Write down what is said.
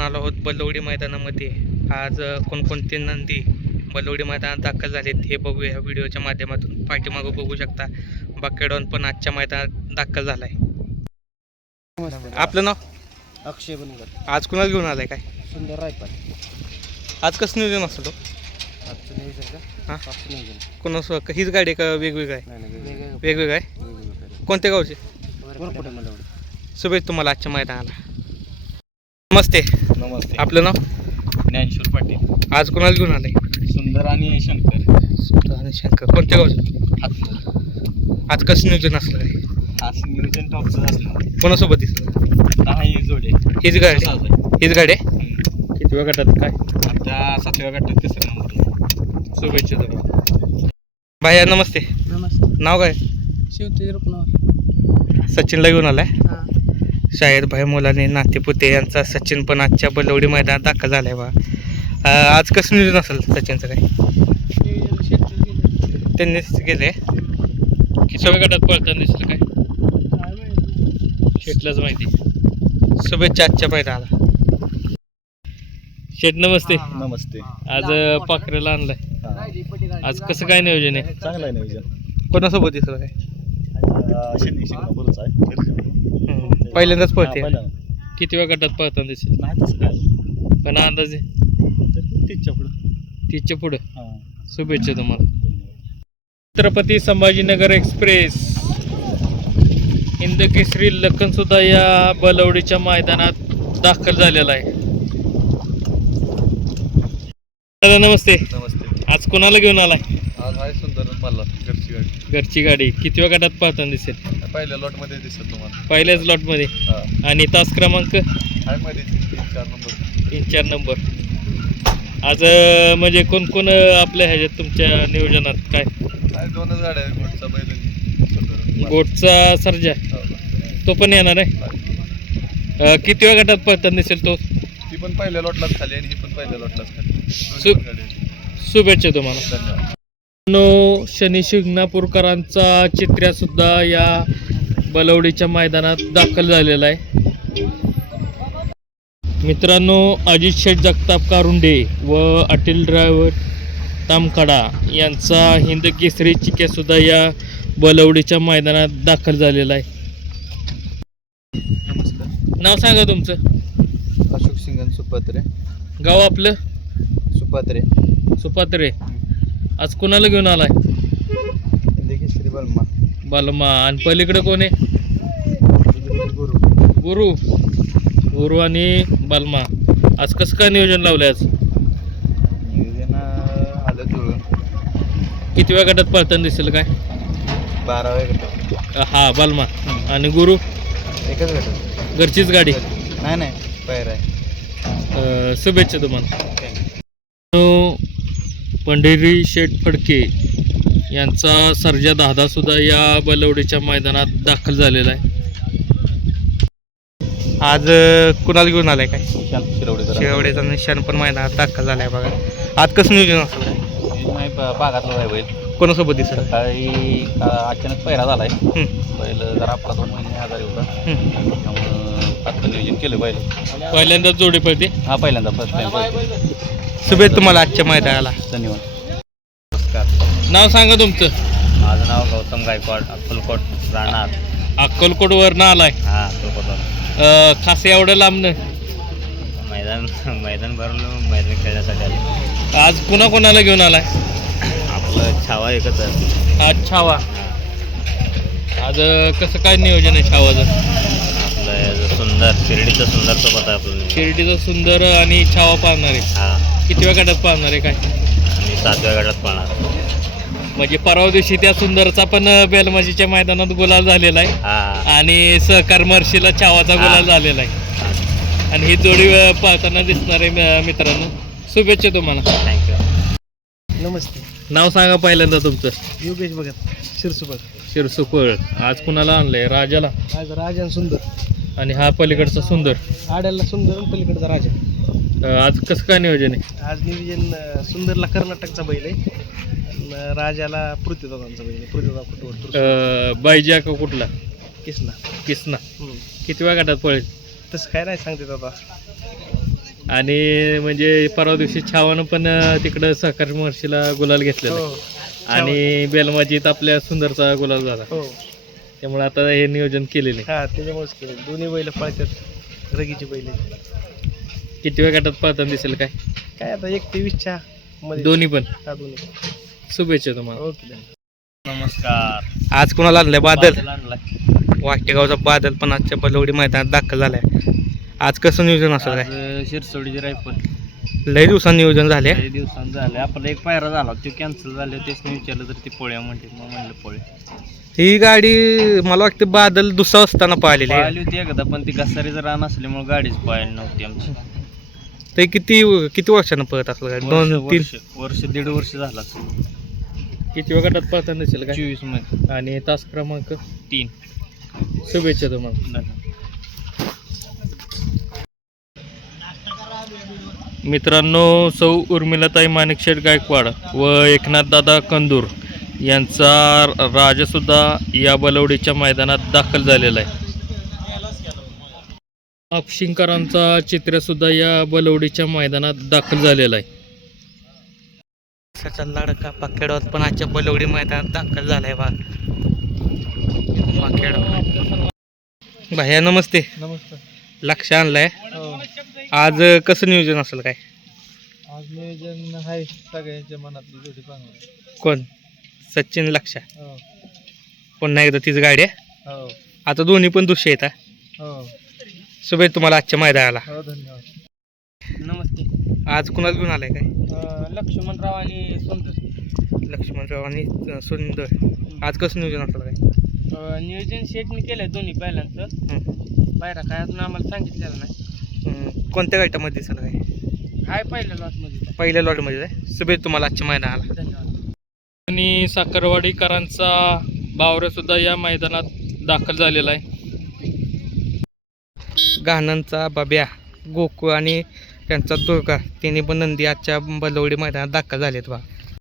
आलो आहोत बलवडी मैदानामध्ये. आज कोणकोणते नंदी बलवडी मैदानात दाखल झालेत हे बघूया या व्हिडिओच्या माध्यमातून. पाठीमागं बघू शकता बकेडॉन पण आजच्या मैदानात दाखल झालाय. आपलं नाव? अक्षय बनकर. आज कुणाला घेऊन आलाय काय? सुंदर रायपाल. आज कसं नियोजन असतं तो? आजचं नियोजन का? हां, नियोजन कोणाचं हीच गाडी का वेगवेगळं आहे? नाही वेगवेगळं आहे. कोणत्या गावचे? शुभेच्छा तुम्हाला आजच्या मैदानाला. नमस्ते. नमस्ते. आपलं नाव? ज्ञानेश्वर पाटील. आज कोणाला घेऊन आलाय? सुंदर आणि शंकर. सुंदर आणि शंकर. कोणत्या गावचं? आज कसं नियोजन असलं काय? आज नियोजन टॉपचं असणार. कोणासोबत दिसलं? दहा जोडे. हीच गाडी? हीच गाडी आहे? किती वेळ गटात काय? आता 7व्या गटात तिसरा नंबर. शुभेच्छा तुम्हाला. भाया नमस्ते. नमस्ते. नाव काय? शिवतेज रुपनवर. सचिनला घेऊन आलाय. हां. शाहीर भाई मुलाने नातेपुते यांचा सचिन पण आजच्या बलवडी मैदानात दाखल झालाय बा. आज कसं नियोजन असेल सचिनचं काय? त्यांनीच गेले. किती गटात पळताना दिसलं काय? शेटलाच माहिती. शुभेच्छा आजच्या मैदानाला. शेट नमस्ते. नमस्ते. आज पाखरेला आणलाय. आज कसं काय नियोजन आहे? चांगलं आहे नियोजन. कोणासोबत दिसलं काय? शिंगणापूरच आहे. पहिल्यांदाच पळते. किती वेळ गटात पळताना दिसेल? नाही तसं काय पण अंदाजे तिच्या पुढं. 30च्या पुढं. हां. शुभेच्छा तुम्हाला. छत्रपती संभाजीनगर एक्सप्रेस हिंद केसरी लखन सुद्धा या बलवडीच्या मैदानात दाखल झालेला आहे. दादा नमस्ते. नमस्ते. आज कोणाला घेऊन आलाय? आज आहे सुंदर मला घरची गाडी. घरची गाडी. किती वेळ गटात पळताना दिसेल? पहिल्या लॉटमध्ये दिसत तुम्हाला. पहिल्याच लॉटमध्ये. हां. आणि तास क्रमांक? आहे मध्ये 3-4 नंबर. 3-4 नंबर. आज म्हणजे कोण कोण आपल्या ह्याच्यात तुमच्या नियोजनात काय? आहे 2च गाड्या आहेत. गोटचा बैल. गोटचा सर्जा तो पण येणार आहे. किती वेळ गटात पळताना दिसेल तो? ती पण पहिल्या लॉटलाच खाली आणि ही पण पहिल्या लॉटलाच खाली. शुभेच्छा तुम्हाला. धन्यवाद. शनी शिंगणापूरकरांचा चित्र्या सुद्धा या बलवडीच्या मैदानात दाखल झालेला आहे. मित्रांनो, अजित शेठ जगताप कारुंडे व अटील ड्रायव्हर तामखडा यांचा हिंद केसरी चिक्या सुद्धा या बलवडीच्या मैदानात दाखल झालेला आहे. नमस्कार. नाव सांगा तुमचं? अशोक सिंगन सुपात्रे. गाव आपलं? सुपात्रे. सुपात्रे. आज कोणाला घेऊन आलाय? श्री बलमा. बालमा. आणि पलीकडे कोण आहे? गुरु. गुरु आणि बालमा. आज कसं काय नियोजन लावलंय? आज नियोजन आलं जुळून. किती वेळ गटात पळताना दिसेल काय? 12व्या गटात. हा बालमा. आणि गुरु? एकच गटात. घरचीच गाडी? नाही पैर आहे. शुभेच्छा तुम्हाला. पंढरी शेठ फडके यांचा सर्जा दादा सुद्धा या बलवडीच्या मैदानात दाखल झालेला आहे. आज कुणाला घेऊन आलाय काय? शिरवडेचा निशाण पण मैदानात दाखल झालाय बघा. आज कसं नियोजन असलं काय? भागातला आहे बैल. कोणासोबत दिसलं? सकाळी अचानक पहिरा झालाय. पहिलं जरा आपला 2 महिने आजारी होता. त्यामुळं आता नियोजन केलं बैल. पहिल्यांदाच जोडी पडते. हा पहिल्यांदा फर्स्ट टाइम. शुभेच्छा तुम्हाला आजच्या मैदानाला. धन्यवाद. नमस्कार. नाव सांगा तुमचं? माझं नाव गौतम गायकवाड. अक्कलकोट राहणार. अक्कलकोटवरनं आलाय? हा अक्कलकोटवर. खास एवढं लांबनं? मैदान भरून मैदान खेळण्यासाठी आले. आज कोणाला घेऊन आलाय? आपलं छावा एकच आहे. आज छावा. आज कसं काय नियोजन आहे छावाचं? आपलं सुंदर शिर्डीचं सुंदर सोबत आहे आपलं. शिर्डीचं सुंदर आणि छावा पाहणार आहे. हा. किती वेळ गटात पाहणार आहे काय? आणि 7व्या गटात पाहणार. म्हणजे परवा दिवशी त्या सुंदरचा पण बेलमाजीच्या मैदानात गुलाल झालेला आहे. हा. आणि सहकार मर्शीला छावाचा गुलाल झालेला आहे. आणि ही जोडी पाहताना दिसणार आहे. मित्रांनो, शुभेच्छा तुम्हाला. थँक्यू. नमस्ते. नाव सांगा पहिल्यांदा तुमचं? योगेश भगत. शिरसुपळ. शिरसुपळ. आज कुणाला आणलंय? राजाला. आज राजा सुंदर. आणि हा पलीकडचा सुंदर. आड्याला सुंदर आणि पलीकडचा राजा. आज कसं काय नियोजन आहे? आज नियोजन सुंदरला कर्नाटकचा बैल आहे आणि राजाला पृथ्वीदादांचा बैल आहे. पृथ्वीदादा कुठवर? बायजा का कुठला? किसना. किसना. किती वेळा गटात पळेल? तसं काय नाही सांगते दादा. आणि म्हणजे परवा दिवशी छावानं पण तिकडं सहकार महर्षीला गुलाल घेतलेला हो आणि बेलमाजीत आपल्या सुंदरचा गुलाल झाला. हो त्यामुळे आता हे नियोजन केलेले. हा त्याच्यामुळेच केलं. दोन्ही बैल पळतात, रगीची बैल आहेत. किती वेळ गटात पाहताना दिसेल काय? काय आता 1-23च्या मध्ये दोन्ही पण. हा दोन्ही. शुभेच्छा तुम्हाला. ओके. नमस्कार. आज कोणाला आणलंय? बादल. आणलाय वाटेगावचा बादल पण आजच्या बलवडी मैदानात दाखल झालाय. आज कसं नियोजन असेल काय? शिरसोडीची रायफल लय दिवसांनी नियोजन झाले. काही दिवसांत झाले. आपला एक पायरा झाला तो कॅन्सल झाला. तेच विचारलं तर ती पोळ्या म्हणते. मग म्हणलं पोळे ही गाडी मला वाटतं बादल दुसरा असताना पाहिलेली आहे. पाहिली होती एकदा, पण ती घसारीचं रान असल्यामुळे गाडीच पाहायला नव्हती आमची. ते किती किती वर्षानं पळत असेल गाडी? 2-3 वर्ष 1.5 वर्ष झाला असेल. किती वेळ गटात पाहताना दिसेल काय? 24 मध्ये आणि तास क्रमांक 3. शुभेच्छा तुम्हाला. धन्यवाद. मित्रांनो, सौ उर्मिलाताई माणिकशेठ गायकवाड व एकनाथदादा कंदूर यांचा राजासुद्धा या बलवडीच्या मैदानात दाखल झालेला आहे. आपशिंकरांचा चित्रसुद्धा या बलवडीच्या मैदानात दाखल झालेला आहे. सचा लाडका पाखेडवात पण आजच्या बलवडी मैदानात दाखल झालाय बा. पाखेडवात भैया नमस्ते. नमस्कार. लक्ष आणलाय. हो आज कसं नियोजन असेल काय? आज नियोजन आहे सगळ्यांच्या मनातली जोडी पाहणार. कोण? सचिन लक्ष. हो पुन्हा एकदा तीच गाडी आहे. हो आता दोन्ही पण दुसरे येतात. हो शुभेच्छा तुम्हाला आजच्या मैदानाला. हो धन्यवाद. नमस्ते. आज कुणाला घेऊन आलाय काय? लक्ष्मणराव आणि सुंदर. लक्ष्मणराव आणि सुंदर. आज कसं नियोजन असेल काय? नियोजन शेटने केलंय दोन्ही बैलांचं. हं. पायरा काय अजून आम्हाला सांगितलेलं नाही. कोणत्या गाठामध्ये दिसेल काय? हाय पहिल्या लॉटमध्ये. पहिल्या लॉटमध्ये आहे. शुभेच्छा तुम्हाला आजच्या मैदानाला. धन्यवाद. आणि साखरवाडीकरांचा बावऱ्यासुद्धा या मैदानात दाखल झालेला आहे. गाणंचा बाब्या, गोकुळ आणि त्यांचा दुर्गा तिन्ही पण नंदी आजच्या बलवडी मैदानात दाखल झालेत बा.